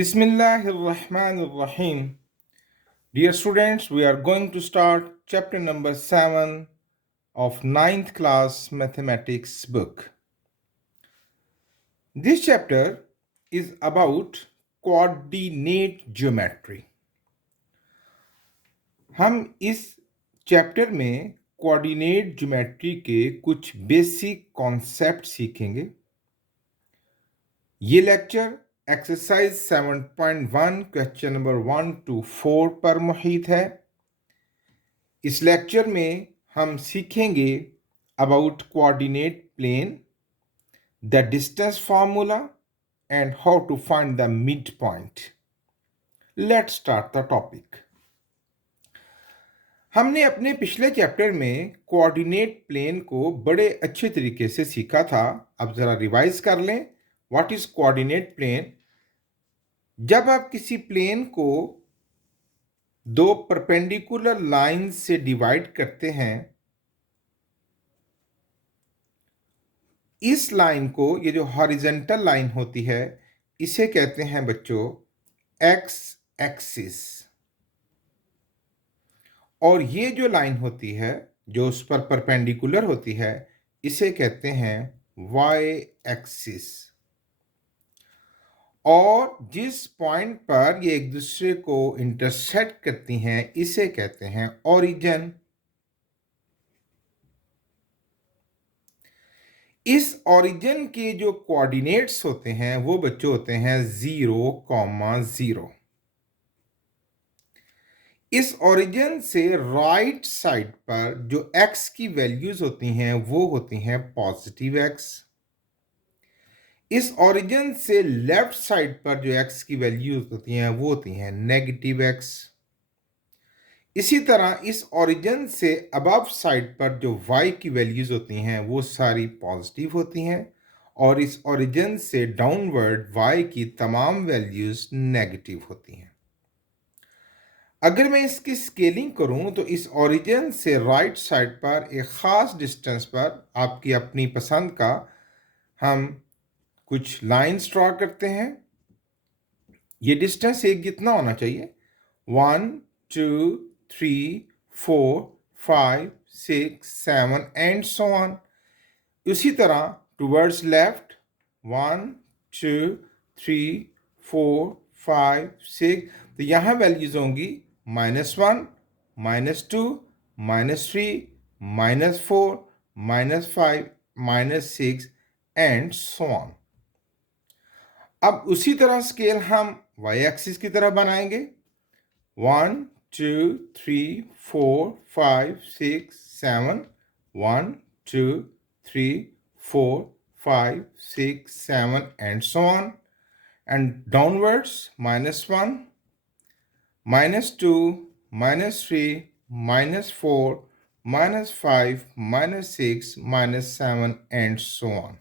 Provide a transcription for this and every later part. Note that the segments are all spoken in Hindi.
Bismillahirrahmanirrahim. Dear students, we are going to start chapter number 7 of ninth class mathematics book. This chapter is about coordinate geometry. हम इस चैप्टर में कोऑर्डिनेट ज्योमेट्री के कुछ बेसिक कॉन्सेप्ट सीखेंगे। ये lecture exercise 7.1 question number 1 to 4 पर मुहित है। इस लेक्चर में हम सीखेंगे about coordinate plane, the distance formula and how to find the mid point. Let's start the topic. हमने अपने पिछले चैप्टर में कोऑर्डिनेट प्लेन को बड़े अच्छे तरीके से सीखा था। अब ज़रा रिवाइज कर लें। What is coordinate plane? जब आप किसी प्लेन को दो परपेंडिकुलर लाइन से डिवाइड करते हैं, इस लाइन को, ये जो हॉरिजॉन्टल लाइन होती है, इसे कहते हैं बच्चों एक्स एक्सिस, और ये जो लाइन होती है जो उस पर परपेंडिकुलर होती है, इसे कहते हैं वाई एक्सिस। और जिस पॉइंट पर ये एक दूसरे को इंटरसेक्ट करती हैं, इसे कहते हैं ओरिजिन। इस ओरिजिन के जो कोऑर्डिनेट्स होते हैं वो बच्चों होते हैं 0,0। इस ओरिजिन से राइट साइड पर जो x की वैल्यूज होती हैं वो होती हैं पॉजिटिव x। इस ओरिजिन से लेफ्ट साइड पर जो x की वैल्यूज होती हैं वो होती हैं नेगेटिव x। इसी तरह इस ओरिजिन से अबव साइड पर जो y की वैल्यूज होती हैं वो सारी पॉजिटिव होती हैं, और इस ओरिजिन से डाउनवर्ड y की तमाम वैल्यूज नेगेटिव होती हैं। अगर मैं इसकी स्केलिंग करूं तो इस ओरिजिन से राइट साइड पर एक ख़ास डिस्टेंस पर, आपकी अपनी पसंद का, हम कुछ लाइंस ड्रॉ करते हैं। ये डिस्टेंस एक जितना होना चाहिए, 1 2 3 4 5 6 7 एंड सो ऑन। उसी तरह टुवर्ड्स लेफ्ट 1 2 3 4 5 6, तो यहाँ वैल्यूज होंगी -1 -2 -3 -4 -5 -6 एंड सो ऑन। अब उसी तरह स्केल हम y एक्सिस की तरह बनाएंगे। 1 2 3 4 5 6 7 1 2 3 4 5 6 7 and so on, and downwards -1 -2 -3 -4 -5 -6 -7 and so on।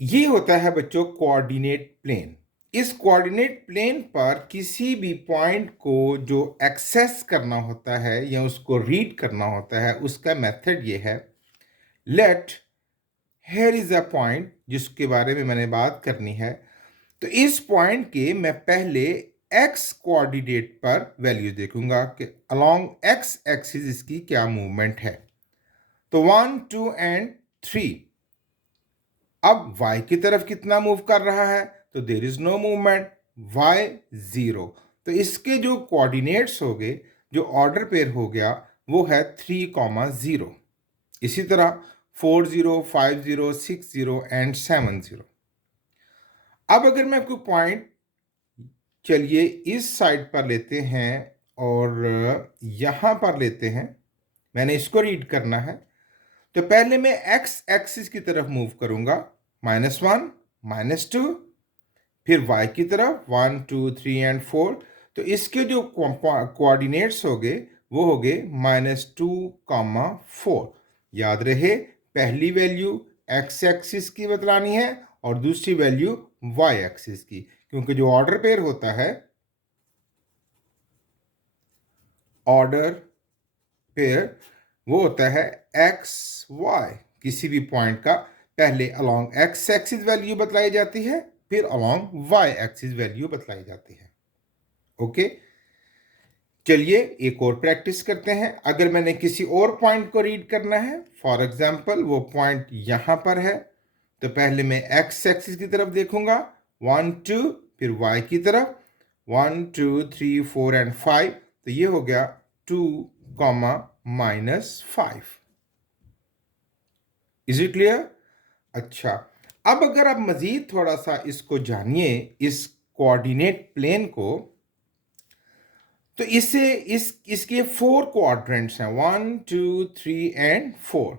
ये होता है बच्चों कोऑर्डिनेट प्लेन। इस कोऑर्डिनेट प्लेन पर किसी भी पॉइंट को जो एक्सेस करना होता है या उसको रीड करना होता है, उसका मेथड ये है, let here is a point, जिसके बारे में मैंने बात करनी है। तो इस पॉइंट के मैं पहले एक्स कोऑर्डिनेट पर वैल्यू देखूंगा कि अलोंग एक्स एक्सिस इसकी क्या मूवमेंट है। तो 1 2 एंड 3। अब y की तरफ कितना मूव कर रहा है? तो there is no movement, y 0। तो इसके जो कोऑर्डिनेट्स हो गए, जो ऑर्डर पेयर हो गया, वो है 3,0। इसी तरह 4 0 5 0 6 0 एंड 7 0। अब अगर मैं कोई पॉइंट, चलिए इस साइड पर लेते हैं और यहां पर लेते हैं, मैंने इसको रीड करना है। तो पहले मैं एक्स एक्सिस की तरफ मूव करूंगा, -1 -2, फिर y की तरफ 1 2 3 एंड 4। तो इसके जो कोऑर्डिनेट्स हो गए वो हो गए -2, 4। याद रहे, पहली वैल्यू x एक्सिस की बतलानी है और दूसरी वैल्यू y एक्सिस की, क्योंकि जो ऑर्डर पेयर होता है, ऑर्डर पेयर, वो होता है x y। किसी भी पॉइंट का पहले अलोंग x एक्सिस वैल्यू बतलाई जाती है फिर अलोंग वाई एक्सिस वैल्यू बतलाई जाती है। ओके, चलिए एक और प्रैक्टिस करते हैं। अगर मैंने किसी और पॉइंट को रीड करना है, फॉर एग्जांपल वो पॉइंट यहां पर है, तो पहले मैं एक्स एक्सिस की तरफ देखूंगा, 1 2, फिर वाई की तरफ 1 2 3 4 एंड 5, तो ये हो गया 2 कॉमा -5। Is it clear? अच्छा, अब अगर आप मजीद थोड़ा सा इसको जानिए, इस कोऑर्डिनेट प्लेन को, तो इसे इसके 4 क्वाड्रेंट्स हैं, 1 2 3 एंड 4।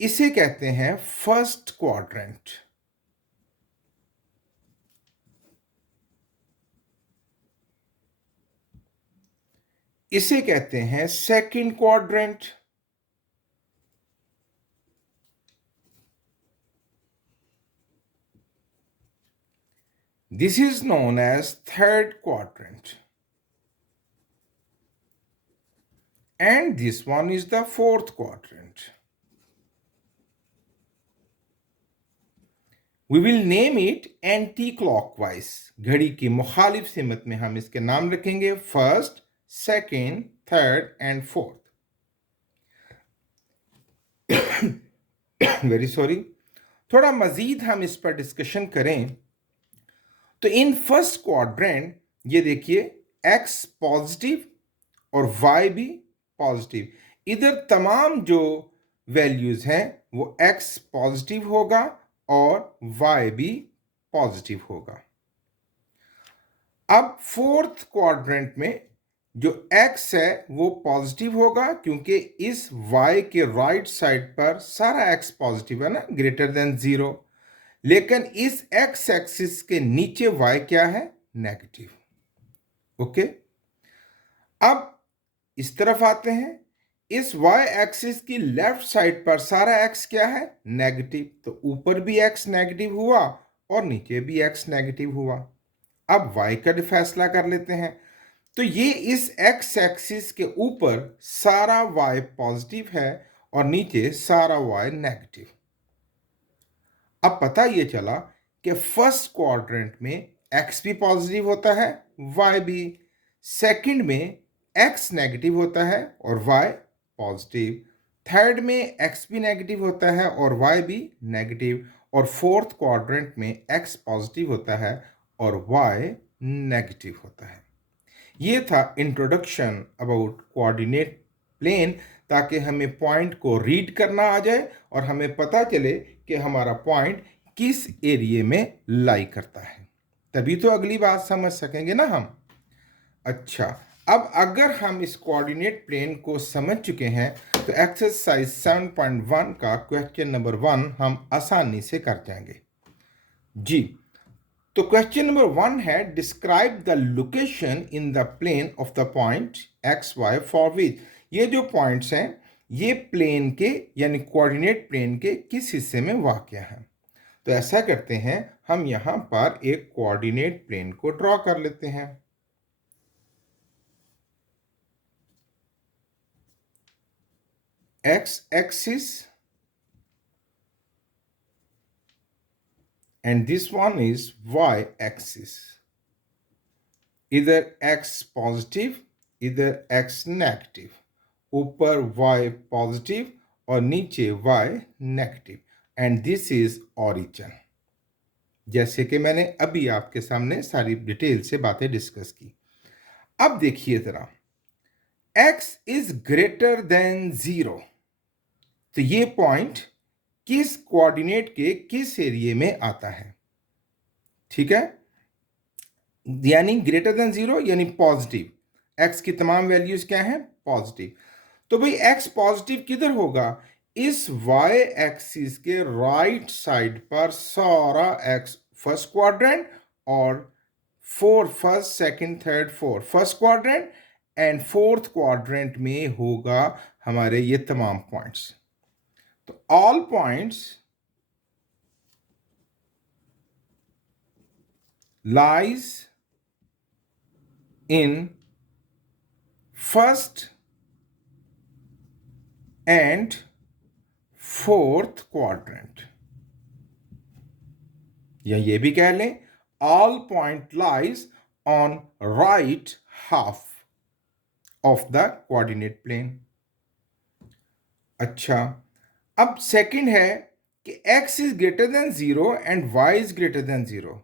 इसे कहते हैं फर्स्ट क्वाड्रेंट। इसे कहते हैं second quadrant. This is known as third quadrant, and this one is the fourth quadrant. We will name it anti-clockwise. घड़ी की मुखालिफ सिमत में हम इसके नाम रखेंगे first, second, third and fourth. Very sorry, थोड़ा मजीद हम इस पर डिस्कशन करें तो इन फर्स्ट क्वाड्रेंट ये देखिए एक्स पॉजिटिव और वाई भी पॉजिटिव, इधर तमाम जो वैल्यूज हैं वो एक्स पॉजिटिव होगा और वाई भी पॉजिटिव होगा। अब फोर्थ क्वाड्रेंट में जो एक्स है वो पॉजिटिव होगा क्योंकि इस वाई के राइट साइड पर सारा एक्स पॉजिटिव है ना, ग्रेटर देन 0। लेकिन इस एक्स एक्सिस के नीचे वाई क्या है? नेगेटिव। ओके, अब इस तरफ आते हैं, इस वाई एक्सिस की लेफ्ट साइड पर सारा एक्स क्या है? नेगेटिव। तो ऊपर भी एक्स नेगेटिव हुआ और नीचे भी एक्स नेगेटिव हुआ। अब वाई का फैसला कर लेते हैं, तो ये इस एक्स एक्सिस के ऊपर सारा वाई पॉजिटिव है और नीचे सारा वाई नेगेटिव। अब पता ये चला कि फर्स्ट क्वाड्रेंट में एक्स भी पॉजिटिव होता है, वाई भी। सेकंड में एक्स नेगेटिव होता है और वाई पॉजिटिव। थर्ड में एक्स भी नेगेटिव होता है और वाई भी नेगेटिव। और फोर्थ क्वाड्रेंट में एक्स पॉजिटिव होता है और वाई नेगेटिव होता है। ये था इंट्रोडक्शन अबाउट कोऑर्डिनेट प्लेन, ताकि हमें पॉइंट को रीड करना आ जाए और हमें पता चले कि हमारा पॉइंट किस एरिए में लाई करता है, तभी तो अगली बात समझ सकेंगे ना हम। अच्छा, अब अगर हम इस कोऑर्डिनेट प्लेन को समझ चुके हैं तो एक्सरसाइज 7.1 का क्वेश्चन नंबर 1 हम आसानी से कर जाएंगे जी। तो क्वेश्चन नंबर 1 है, describe the location in the plane of the point X Y for which. ये जो पॉइंट्स हैं ये प्लेन के यानी कोऑर्डिनेट प्लेन के किस हिस्से में वाक़या है। तो ऐसा करते हैं, हम यहां पर एक कोऑर्डिनेट प्लेन को ड्रॉ कर लेते हैं। X axis and this one is y axis, either x positive either x negative, ऊपर y पॉजिटिव और नीचे y negative, and this is origin. जैसे कि मैंने अभी आपके सामने सारी डिटेल से बातें डिस्कस की। अब देखिए जरा, x इज ग्रेटर देन 0, तो ये पॉइंट किस कोऑर्डिनेट के किस एरिया में आता है? ठीक है, यानी ग्रेटर देन 0 यानी पॉजिटिव। एक्स की तमाम वैल्यूज क्या हैं? पॉजिटिव। तो भाई एक्स पॉजिटिव किधर होगा? इस वाई एक्सिस के राइट साइड पर सारा एक्स फर्स्ट क्वाड्रेंट और first second third fourth first quadrant and fourth quadrant में होगा हमारे ये तमाम पॉइंट्स। तो all points lies in first and fourth quadrant, या ये भी कह लें all point lies on right half of the coordinate plane. अच्छा, अब सेकंड है कि x is greater than 0 and y is greater than 0।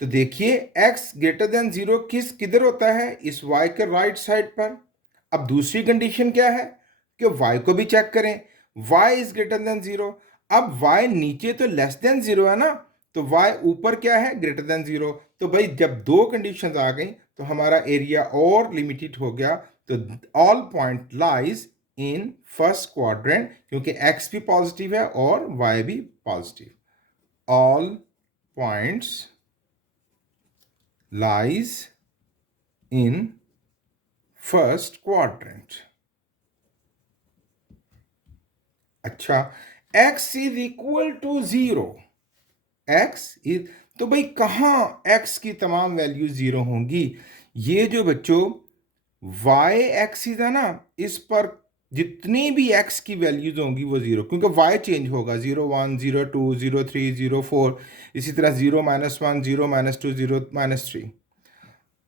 तो देखिए x ग्रेटर देन 0 किधर होता है? इस y के राइट साइड पर। अब दूसरी कंडीशन क्या है कि y को भी चेक करें, y इज ग्रेटर देन 0। अब y नीचे तो लेस देन 0 है ना, तो y ऊपर क्या है? Greater than 0। तो भाई जब दो कंडीशंस आ गई तो हमारा एरिया और लिमिटेड हो गया। तो all point lies in first quadrant, क्योंकि x भी पॉजिटिव है और y भी positive. All points lies in first quadrant। अच्छा, x is equal to 0। x is, तो भाई कहां x की तमाम वैल्यू 0 होंगी? ये जो बच्चों y एक्सिस है ना, इस पर जितनी भी x की वैल्यूज होंगी वो 0, क्योंकि y चेंज होगा। 0 1 0 2 0 3 0 4, इसी तरह 0 -1 0 -2 0 -3।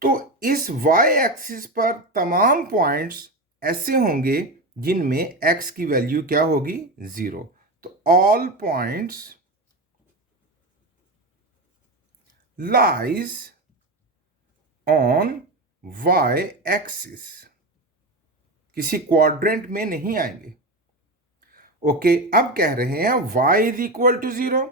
तो इस y एक्सिस पर तमाम पॉइंट्स ऐसे होंगे जिनमें x की वैल्यू क्या होगी? 0। तो all points lies on y axis, किसी क्वाड्रेंट में नहीं आएंगे। ओके, अब कह रहे हैं y इज इक्वल टू 0।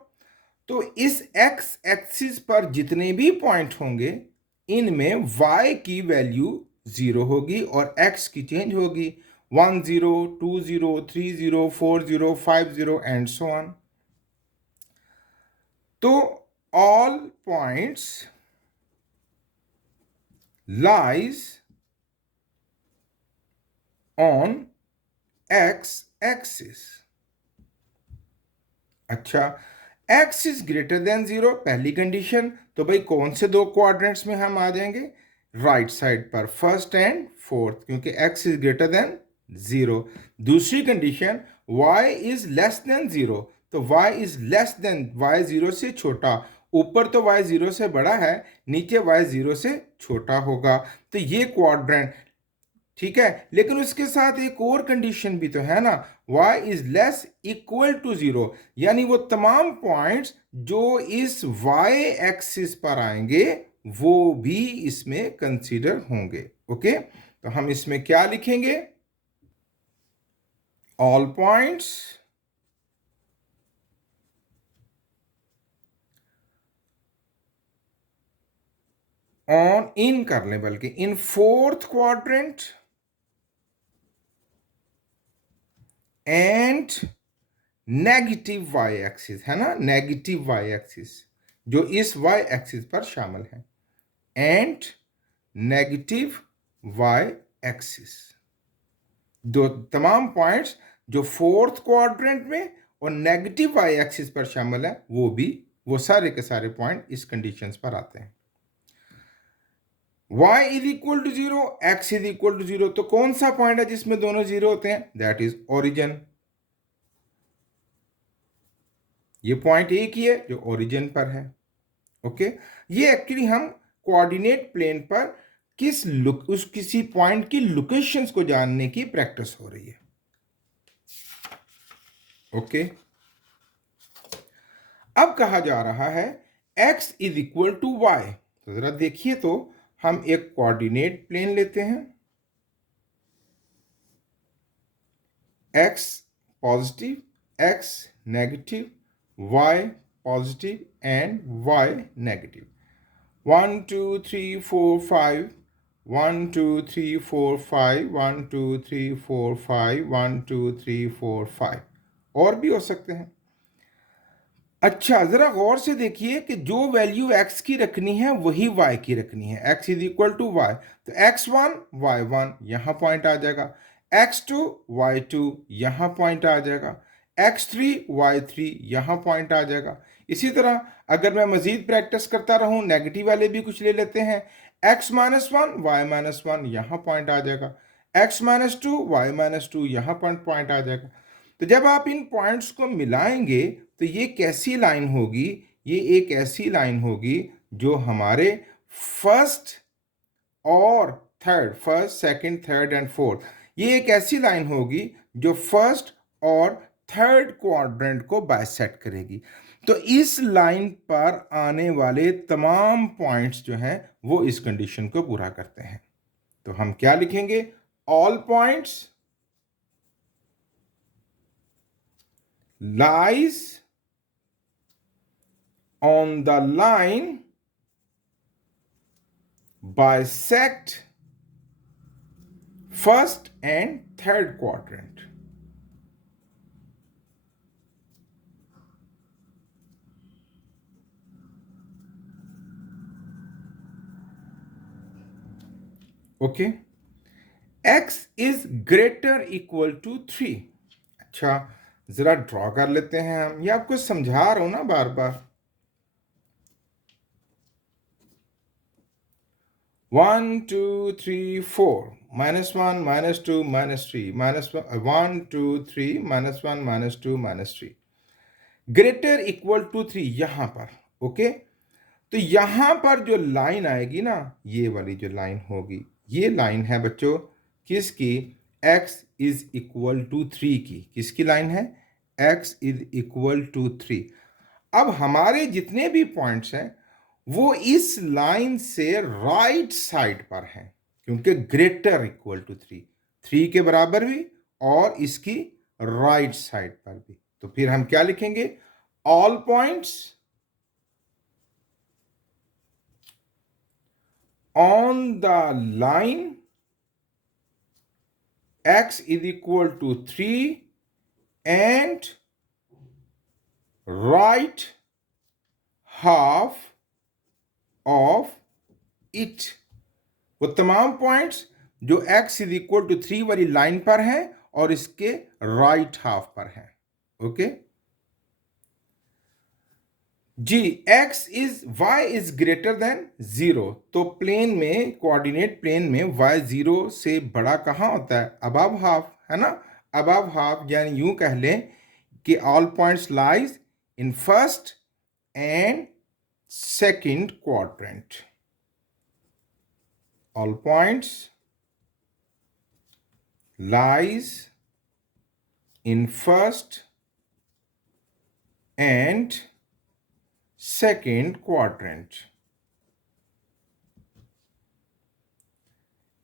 तो इस x एक्सिस पर जितने भी पॉइंट होंगे इनमें y की वैल्यू 0 होगी और x की चेंज होगी। 1 0 2 0 3 0 4 0 5 0 एंड सो ऑन। तो all points lies on x axis. अच्छा, x इज ग्रेटर देन 0 पहली कंडीशन। तो भाई कौन से दो क्वाड्रेंट्स में हम आ जाएंगे? राइट साइड पर, फर्स्ट एंड फोर्थ, क्योंकि x इज ग्रेटर देन 0। दूसरी condition, y is less than 0। तो y is less than, y 0 से छोटा। ऊपर तो y 0 से बड़ा है, नीचे y 0 से छोटा होगा। तो ये क्वाड्रेंट ठीक है, लेकिन उसके साथ एक और कंडीशन भी तो है ना, y is less equal to 0। यानी वो तमाम पॉइंट्स जो इस y एक्सिस पर आएंगे वो भी इसमें कंसीडर होंगे। ओके, तो हम इसमें क्या लिखेंगे? ऑल पॉइंट्स ऑन, इन कर लें बल्कि, in fourth quadrant and negative Y axis, है ना, नेगेटिव वाई एक्सिस जो इस वाई एक्सिस पर शामिल है, एंड नेगेटिव वाई एक्सिस। दो तमाम पॉइंट्स जो फोर्थ क्वाड्रेंट में और नेगेटिव वाई एक्सिस पर शामिल है वो सारे के सारे पॉइंट इस कंडीशंस पर आते हैं। y is equal to 0, x is equal to 0। तो कौन सा पॉइंट है जिसमें दोनों 0 होते हैं? That is origin. ये पॉइंट एक ही है जो ओरिजिन पर है। ओके, ये एक्चुअली हम कोऑर्डिनेट प्लेन पर किसी पॉइंट की लोकेशंस को जानने की प्रैक्टिस हो रही है। ओके, अब कहा जा रहा है x is equal to Y. तो जरा देखिए, तो हम एक कोऑर्डिनेट प्लेन लेते हैं, x positive, x negative, y positive and y negative. 1 2 3 4 5, 1 2 3 4 5, 1 2 3 4 5, 1 2 3 4 5, और भी हो सकते हैं। अच्छा, जरा गौर से देखिए कि जो वैल्यू x की रखनी है वही y की रखनी है। x is equal to Y, तो x1 y1 यहां पॉइंट आ जाएगा, x2 y2 यहां पॉइंट आ जाएगा, x3 y3 यहां पॉइंट आ जाएगा। इसी तरह अगर मैं मजीद प्रैक्टिस करता रहूं, नेगेटिव वाले भी कुछ ले लेते हैं, x-1 y-1 यहां पॉइंट आ जाएगा, x-2 y-2 यहां पॉइंट आ जाएगा। तो जब आप इन पॉइंट्स को मिलाएंगे तो ये कैसी लाइन होगी? ये एक ऐसी लाइन होगी जो हमारे फर्स्ट और third, first, second, third and fourth, ये एक ऐसी लाइन होगी जो फर्स्ट और थर्ड क्वाड्रेंट को बाइसेक्ट करेगी। तो इस लाइन पर आने वाले तमाम पॉइंट्स जो हैं वो इस कंडीशन को पूरा करते हैं। तो हम क्या लिखेंगे? All points lies on the line bisect first and third quadrant. Okay, x is greater equal to 3। अच्छा, जरा ड्रॉ कर लेते हैं हम, ये आपको समझा रहा हूं ना बार बार। 1 2 3 4 -1 -2 -3 -1 2 3 -1 -2 -3 ग्रेटर इक्वल टू 3 यहां पर। ओके, तो यहां पर जो लाइन आएगी ना, ये वाली जो लाइन होगी, ये लाइन है बच्चों किसकी? x इज इक्वल टू 3 की। किसकी लाइन है? x is equal to 3। अब हमारे जितने भी पॉइंट्स हैं वो इस लाइन से राइट साइड पर हैं, क्योंकि ग्रेटर इक्वल टू 3, 3 के बराबर भी और इसकी राइट साइड पर भी। तो फिर हम क्या लिखेंगे? All points on the line x is equal to 3 and right half of it, वो तमाम पॉइंट्स जो x इज इक्वल टू 3 वाली लाइन पर हैं और इसके राइट हाफ पर हैं। ओके जी, x is y is greater than 0। तो प्लेन में, कोऑर्डिनेट प्लेन में y 0 से बड़ा कहाँ होता है? अबव हाफ, है ना? अबव हाफ, यानी यूं कह लें कि all points lies in first and second quadrant. All points lies in first and second quadrant।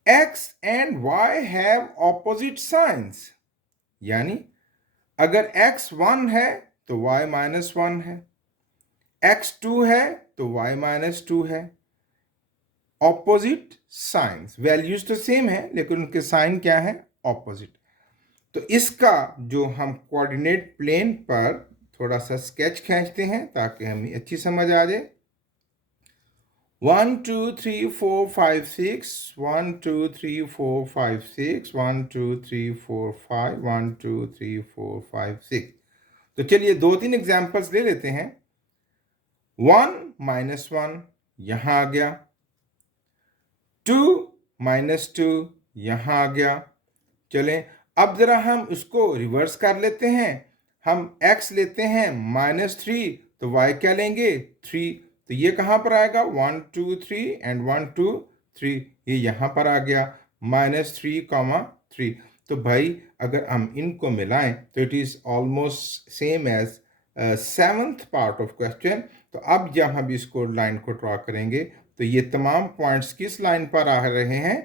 x and y have opposite signs, यानी अगर x 1 है तो y -1 है, x 2 है तो y -2 है। ऑपोजिट साइंस, वैल्यूज तो सेम है लेकिन उनके साइन क्या है? ऑपोजिट। तो इसका जो हम कोऑर्डिनेट प्लेन पर थोड़ा सा स्केच खींचते हैं ताकि हमें अच्छी समझ आ जाए। 1 2 3 4 5 6 1 2 3 4 5 6 1 2 3 4 5 1 2 3 4 5 6। तो चलिए 2-3 एग्जांपल्स ले लेते हैं। 1 -1 यहां आ गया, 2 -2 यहां आ गया। चलें अब जरा हम उसको रिवर्स कर लेते हैं। हम x लेते हैं -3 तो y क्या लेंगे? 3। तो ये कहां पर आएगा? 1 2 3 एंड 1 2 3, ये यहां पर आ गया -3, 3। तो भाई अगर हम इनको मिलाएं तो it is almost same as 7th part of question. तो अब जब हम इसको लाइन को ड्रॉ करेंगे तो ये तमाम पॉइंट्स किस लाइन पर आ रहे हैं?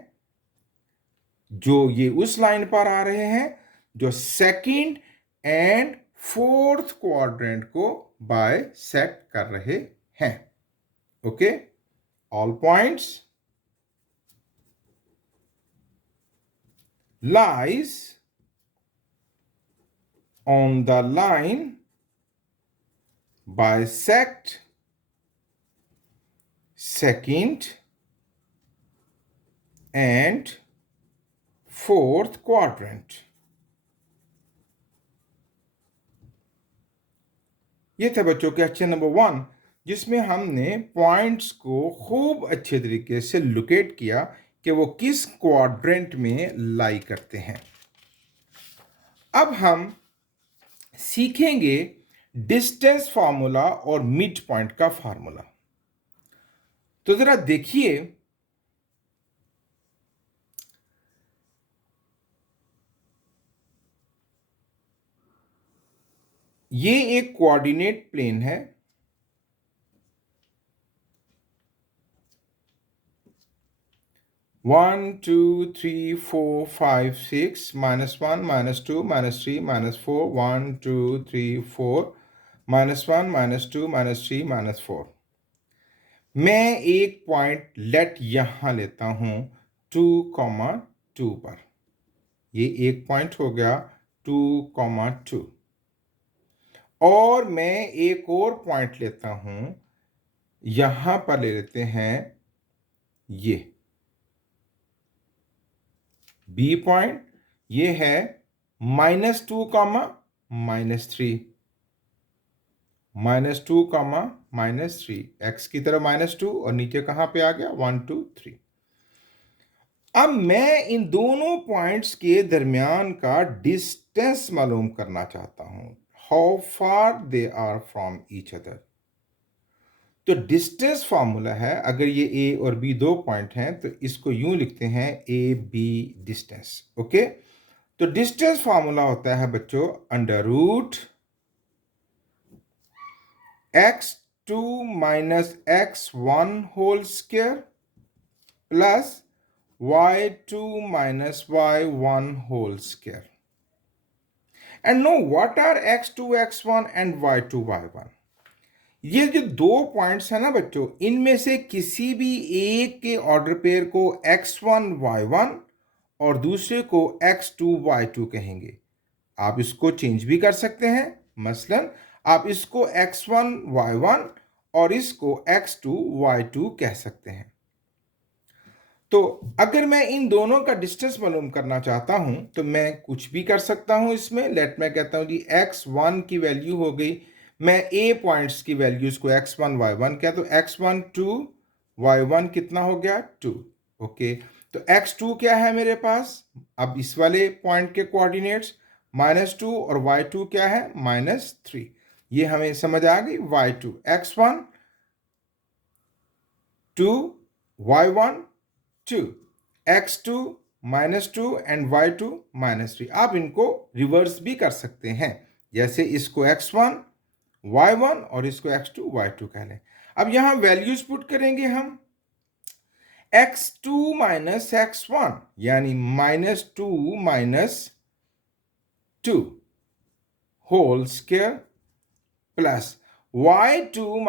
जो ये उस लाइन पर आ रहे हैं जो सेकंड एंड फोर्थ क्वाड्रेंट को बाइसेक्ट कर रहे हैं। Okay, all points lies on the line bisect second and fourth quadrant. ये था बच्चों क्वेश्चन नंबर 1, जिसमें हमने पॉइंट्स को खूब अच्छे तरीके से लोकेट किया कि वो किस क्वाड्रेंट में लाई करते हैं। अब हम सीखेंगे डिस्टेंस फार्मूला और मिड पॉइंट का फार्मूला। तो जरा देखिए, ये एक कोऑर्डिनेट प्लेन है। One two three four five six, -1 -2 -3 -4, 1 2 3 4, -1 -2 -3 -4। मैं एक पॉइंट लेट यहां लेता हूं 2, 2 पर। ये एक पॉइंट हो गया 2, 2। और मैं एक और पॉइंट लेता हूं, यहां पर ले लेते हैं ये बी पॉइंट। ये है -2, -3, -2, -3, एक्स की तरफ -2 और नीचे कहां पे आ गया 1 2 3। अब मैं इन दोनों पॉइंट्स के दरमियान का डिस्टेंस मालूम करना चाहता हूं, how far they are from each other. तो डिस्टेंस फार्मूला है, अगर ये ए और बी दो पॉइंट हैं तो इसको यूं लिखते हैं ए बी डिस्टेंस। ओके, तो डिस्टेंस फार्मूला होता है बच्चों √x2 - x1 whole square plus y2 - y1 whole square. And know what are x2 x1 and y2 y1। ये जो दो पॉइंट्स है ना बच्चों, इनमें से किसी भी एक के ऑर्डर पेयर को x1 y1 और दूसरे को x2 y2 कहेंगे। आप इसको चेंज भी कर सकते हैं, मसलन आप इसको x1 y1 और इसको x2 y2 कह सकते हैं। तो अगर मैं इन दोनों का डिस्टेंस मालूम करना चाहता हूं तो मैं कुछ भी कर सकता हूं इसमें। लेट मैं कहता हूं जी x1 की वैल्यू हो गई, मैं ए पॉइंट्स की वैल्यूज को x1 y1 क्या, तो x1 2, y1 कितना हो गया 2। ओके, तो x2 क्या है मेरे पास, अब इस वाले पॉइंट के कोऑर्डिनेट्स -2 और y2 क्या है -3। ये हमें समझ आ गई। y2 x1 2, y1 2, x2 -2 and y2 -3। आप इनको रिवर्स भी कर सकते हैं, जैसे इसको x1 y1 और इसको x2 y2 कह लें। अब यहां वैल्यूज पुट करेंगे हम, x2 - x1 यानी -2 - 2 whole square plus y2 -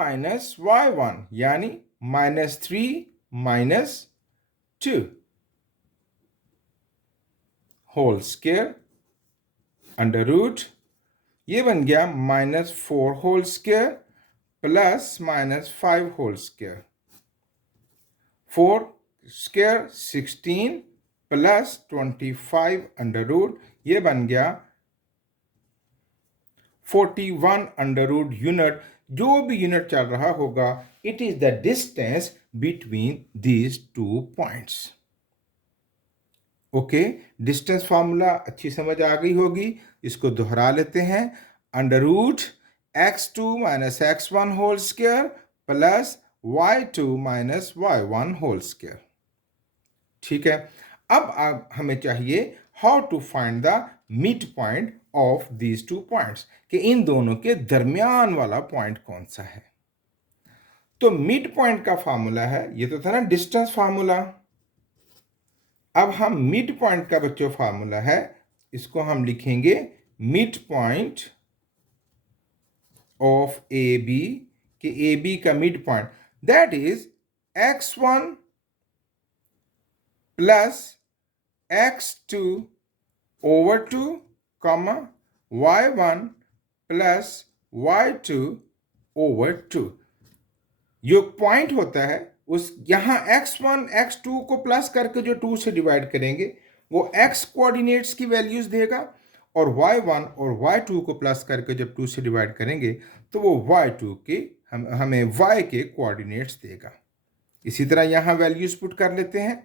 y1 यानी -3 - 2 होल स्क्वायर अंडर रूट, ये बन गया -4 whole square plus -5 whole square. 4 square 16 plus 25 under root, ये बन गया 41 अंडर रूट यूनिट। जो भी यूनिट चल रहा होगा, it is the distance between these two points. Okay, distance formula अच्छी समझ आ गई होगी, इसको दोहरा लेते हैं। √x2 - x1 whole square plus y2 - y1 whole square. ठीक है, अब हमें चाहिए how to find the mid point of these two points, कि इन दोनों के दरमियान वाला पॉइंट कौन सा है। तो मिड पॉइंट का फार्मूला है, ये तो था ना डिस्टेंस फार्मूला। अब हम मिड पॉइंट का बच्चों फार्मूला है, इसको हम लिखेंगे mid point of A B, कि ए बी का mid point that is x1 plus x2 over 2, y1 plus y2 over 2। जो पॉइंट होता है उस यहां x1 x2 को प्लस करके जो 2 से डिवाइड करेंगे वो x कोऑर्डिनेट्स की वैल्यूज देगा, और y1 और y2 को प्लस करके जब 2 से डिवाइड करेंगे तो वो y2 के हमें y के कोऑर्डिनेट्स देगा। इसी तरह यहां वैल्यूज पुट कर लेते हैं,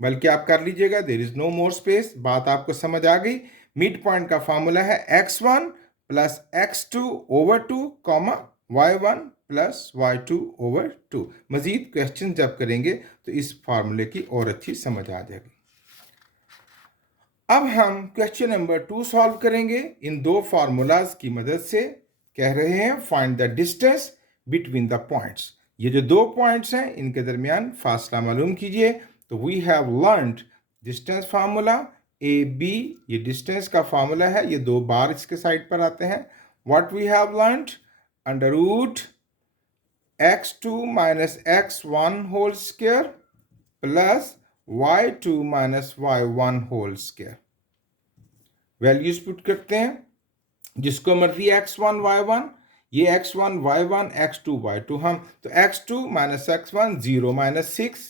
बल्कि आप कर लीजिएगा, there is no more space. बात आपको समझ आ गई। मिड पॉइंट का फॉर्मूला है x1 plus x2 over 2, y1 plus y2/2। मजीद क्वेश्चन जब करेंगे तो इस फार्मूले की और अच्छी समझ आ जाएगी। अब हम क्वेश्चन नंबर 2 सॉल्व करेंगे इन दो फार्मूलाज की मदद से। कह रहे हैं find the distance between the points. ये जो दो पॉइंट्स हैं इनके दरमियान फासला मालूम कीजिए। तो we have learned distance formula A B, ये डिस्टेंस का फार्मूला है, ये दो बार इसके साइड पर आते हैं। What we have learned, under root x2 minus x1 whole square plus y2 minus y1 whole square। Values put करते हैं, जिसको मर्जी x1 y1, ये x1 y1 x2 y2, हम तो x2 minus x1 0 minus 6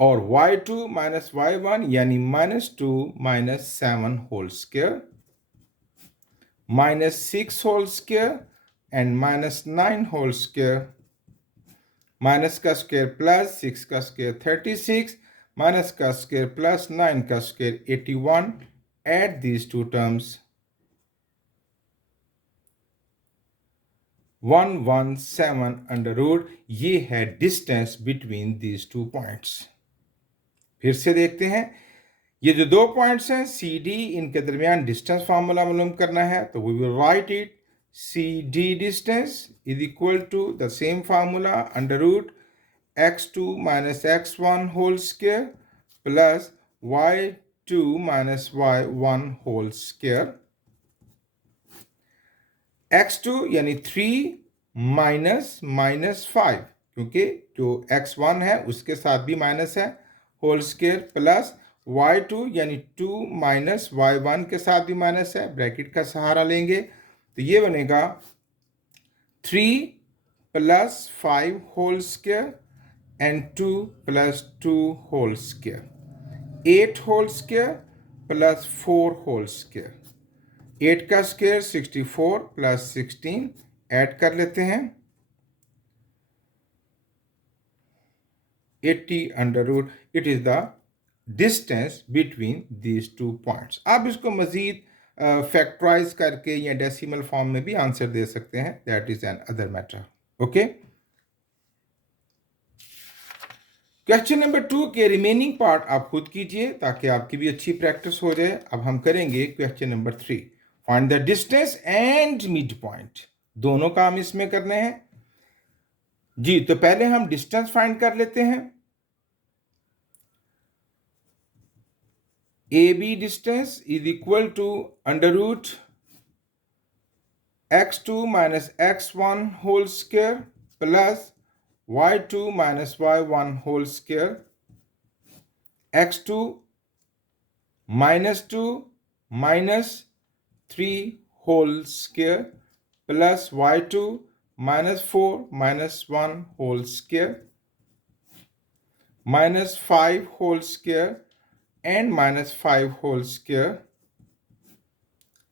और y2 minus y1 यानी -2 minus 7 whole square minus 6 whole square and minus 9 whole square, minus का स्क्वायर प्लस 6 का स्क्वायर 36, माइनस का स्क्वायर प्लस 9 का square 81। Add these two terms 117 under root, ये है distance between these two points. फिर से देखते हैं, ये जो दो पॉइंट्स हैं सी डी, इनके दरमियान डिस्टेंस फार्मूला मालूम करना है। तो we will write it, C D distance is equal to the same formula under root x2 minus x1 whole square plus y2 minus y1 whole square। x2 यानी 3 माइनस -5, क्योंकि जो x1 है उसके साथ भी माइनस है, होल स्क्वायर प्लस y2 यानी 2 माइनस y1 के साथ भी माइनस है, ब्रैकेट का सहारा लेंगे तो ये बनेगा 3 plus 5 whole square and 2 plus 2 whole square, 8 whole square plus 4 whole square, 8 का स्क्वायर 64 plus 16, ऐड कर लेते हैं 80 under root. It is the distance between these two points. आप इसको मजीद फैक्टराइज करके या डेसिमल फॉर्म में भी आंसर दे सकते हैं, that is an other matter. Okay, question number 2 के रिमेनिंग पार्ट आप खुद कीजिए ताकि आपकी भी अच्छी प्रैक्टिस हो जाए। अब हम करेंगे question number 3, find the distance and mid point. दोनों काम इसमें करने हैं जी। तो पहले हम डिस्टेंस फाइंड कर लेते हैं। A B distance is equal to under root x2 minus x1 whole square plus y2 minus y1 whole square, x2 minus 2 minus 3 whole square plus y2 minus 4 minus 1 whole square minus 5 whole square and minus 5 whole square,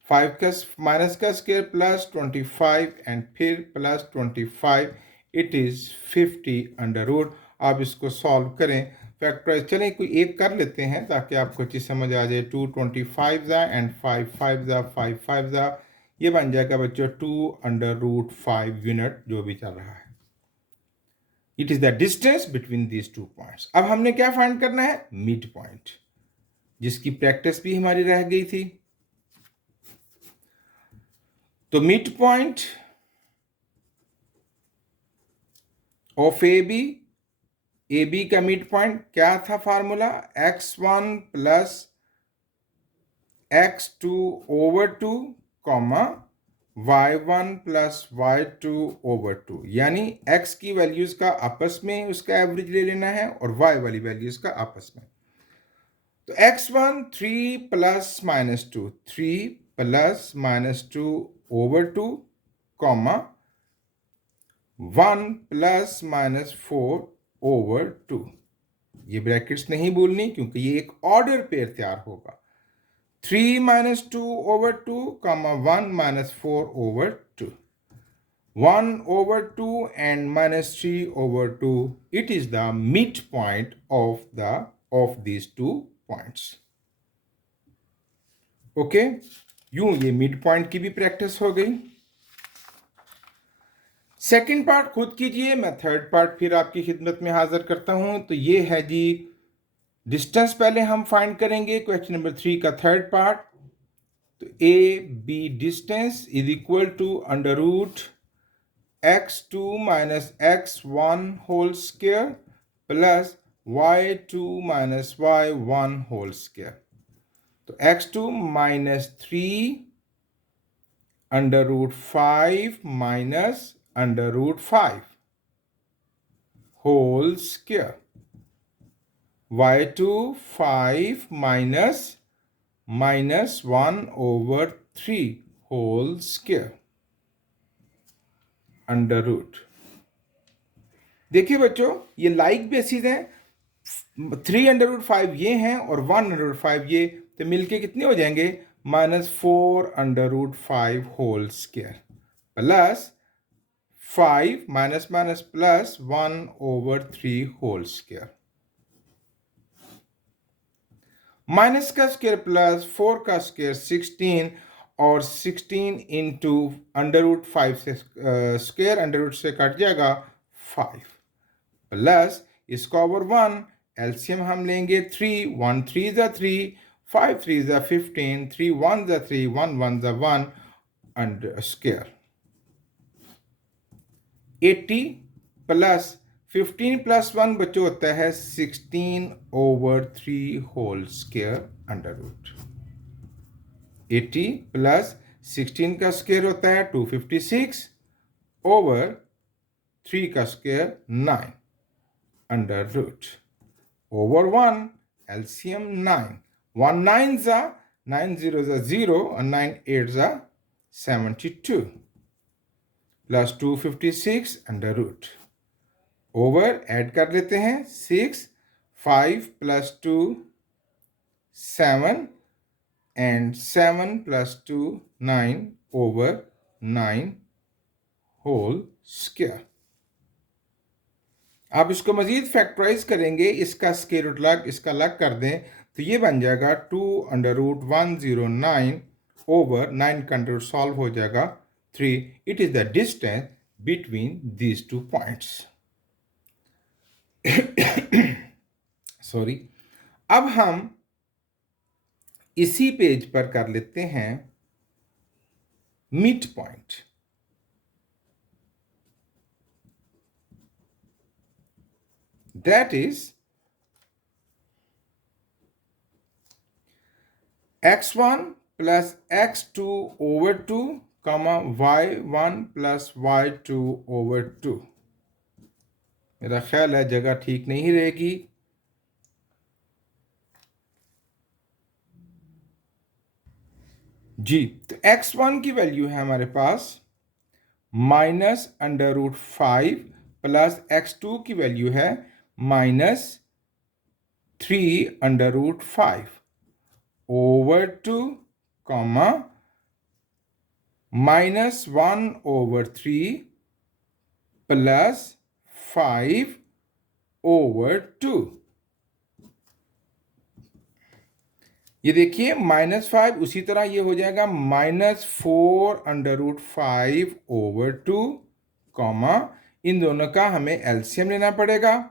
5 का माइनस का स्क्वायर प्लस 25 एंड फिर plus 25, it is 50 under root. आप इसको सॉल्व करें, फैक्टराइज चलें कोई एक कर लेते हैं ताकि आपको अच्छी समझ आ जाए। 2 25 ज़ा एंड 5 5 ज़ा 5 5 ज़ा, ये बन जाएगा बच्चों 2 अंडर रूट 5 यूनिट जो भी चल रहा है। It is the distance between these two points. अब हमने क्या फाइंड करना है, मिड पॉइंट, जिसकी प्रैक्टिस भी हमारी रह गई थी। तो mid point of A B का मिड पॉइंट क्या था formula, x1 plus x2 over 2 comma y1 plus y2 over 2, यानी x की वैल्यूज का आपस में उसका एवरेज ले लेना है और y वाली वैल्यूज का आपस में। तो x1 3 plus -2, 3 plus -2 over 2 comma 1 plus -4 over 2। ये ब्रैकेट्स नहीं भूलनी क्योंकि ये एक ऑर्डर पेयर तैयार होगा। 3 - 2 over 2 comma 1 - 4 over 2, 1 over 2 and -3 over 2, it is the midpoint of these two points. Okay, यूं ये मिड पॉइंट की भी प्रैक्टिस हो गई। सेकंड पार्ट खुद कीजिए, मैं थर्ड पार्ट फिर आपकी खिदमत में हाजिर करता हूं। तो ये है जी डिस्टेंस पहले हम फाइंड करेंगे क्वेश्चन नंबर 3 का थर्ड पार्ट। तो A B distance is equal to under root x2 minus x1 whole square plus y2 minus y1 whole square. तो x2 minus 3 under root 5 minus under root 5 whole square. y2 5 minus minus 1 over 3 whole square under root. देखिए बच्चों, ये लाइक बेसिस हैं। 3/5 ये हैं और 1/5 ये, तो मिलके कितने हो जाएंगे? -4/5 whole square plus 5 minus minus plus 1/3 whole square. Minus का स्क्वायर प्लस 4 का स्क्वायर 16 और 16 इंटू √5 से स्क्वायर अंडर से कट जाएगा 5 प्लस इसका ओवर 1 एलसीएम हम लेंगे 3 1 3 ज़ा 3 5 3 ज़ा 15 3 1 ज़ा 3 1 1 ज़ा 1 अंडर स्क्वायर 80 प्लस 15 प्लस 1 बच्चों होता है 16/3 whole square under root. 80 plus 16 का स्क्वायर होता है 256 ओवर 3 का square 9 under root over 1 LCM 9 1 9 ज़ा 9 0 ज़ा 0 और 9 8 ज़ा 72 plus 256 under root over add कर लेते हैं 6 5 plus 2 7 and 7 plus 2 9 over 9 whole square. आप इसको मजीद फैक्टराइज करेंगे, इसका स्क्वायर रूट अलग इसका अलग कर दें तो ये बन जाएगा 2/109 ओवर 9 का अंडर सॉल्व हो जाएगा 3। It is the distance between these 2 points. Sorry, अब हम इसी पेज पर कर लेते हैं mid point. That is x1 plus x2 over 2 comma y1 plus y2 over 2। मेरा ख्याल है जगह ठीक नहीं रहेगी। जी, तो x1 की वैल्यू है हमारे पास -√5 प्लस x2 की वैल्यू है -3/5 ओवर 2 कॉमा -1/3 प्लस 5 ओवर 2। ये देखिए -5 उसी तरह ये हो जाएगा -4/5 ओवर 2 कॉमा इन दोनों का हमें एलसीएम लेना पड़ेगा।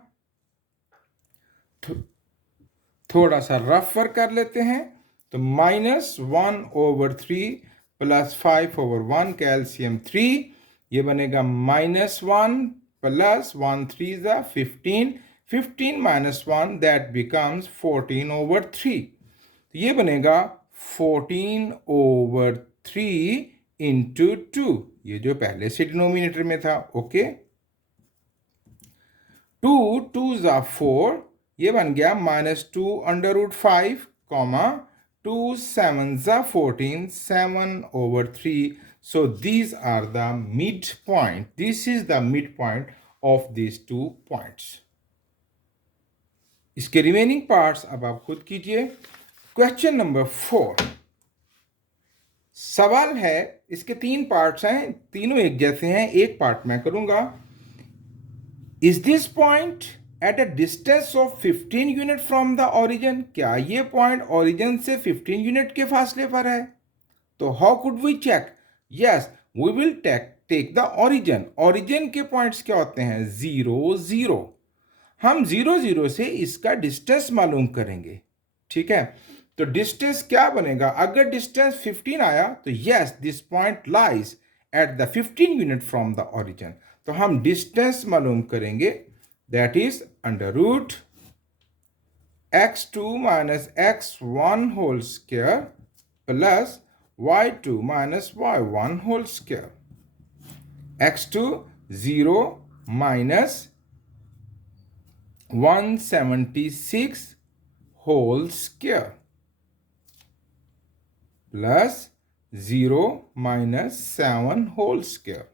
थोड़ा सा रफ वर्क कर लेते हैं तो -1/3 प्लस 5/1 का एलसीएम 3, ये बनेगा -1 प्लस 1 3 ज़ा 15 15 माइनस 1 दैट बिकम्स 14/3। तो ये बनेगा 14/3 इंटू 2, ये जो पहले से डिनोमिनेटर में था। ओके, 2 2 ज़ा 4, ये बन गया -2/5 कॉमा 2 7 ज़ा 14 7/3। So these are the midpoint. This is the midpoint of these 2 points. इसके रिमेनिंग पार्ट्स अब आप खुद कीजिए। क्वेश्चन नंबर 4 सवाल है, इसके 3 पार्ट्स हैं, तीनों एक जैसे हैं। एक पार्ट मैं करूंगा। Is this point at a distance of 15 unit from the origin? क्या ये पॉइंट ओरिजिन से 15 यूनिट के फासले पर है? तो how could we check? Yes, we will take the origin. Origin के पॉइंट्स क्या होते हैं? 0 0। हम 0 0 से इसका डिस्टेंस मालूम करेंगे, ठीक है। तो डिस्टेंस क्या बनेगा? अगर डिस्टेंस 15 आया तो yes this point lies at the 15 unit from the origin. तो हम डिस्टेंस मालूम करेंगे, that is under root x2 minus x1 whole square plus y2 minus y1 whole square। x2 0 minus 176 whole square plus 0 minus 7 whole square।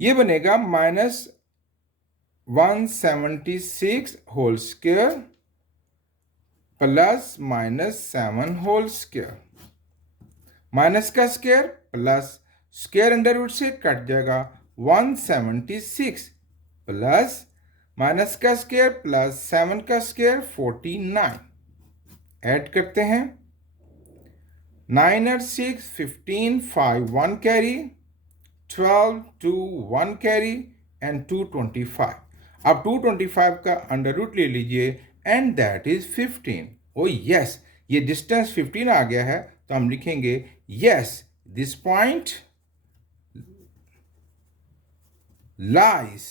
ये बनेगा minus 176 whole square plus minus 7 whole square. Minus का square plus square under root से कट जाएगा 176 प्लस माइनस का स्क्वायर प्लस 7 का स्क्वायर 49। ऐड करते हैं 9 और 6 15 5 1 कैरी 12 2 1 कैरी एंड 225। अब 225 का अंडर रूट ले लीजिए and that is 15। O yes, ये डिस्टेंस 15 आ गया है तो हम लिखेंगे yes this point lies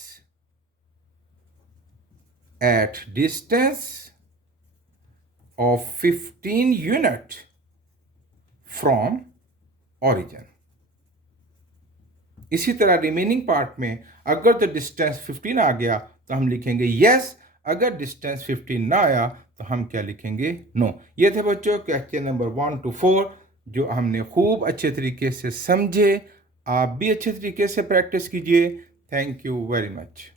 at distance of 15 unit from origin. इसी तरह रिमेनिंग पार्ट में अगर तो डिस्टेंस 15 आ गया तो हम लिखेंगे यस, अगर डिस्टेंस 15 ना आया तो हम क्या लिखेंगे? नो। ये थे बच्चों क्वेश्चन नंबर 1 to 4 जो हमने खूब अच्छे तरीके से समझे। आप भी अच्छे तरीके से प्रैक्टिस कीजिए। Thank you very much.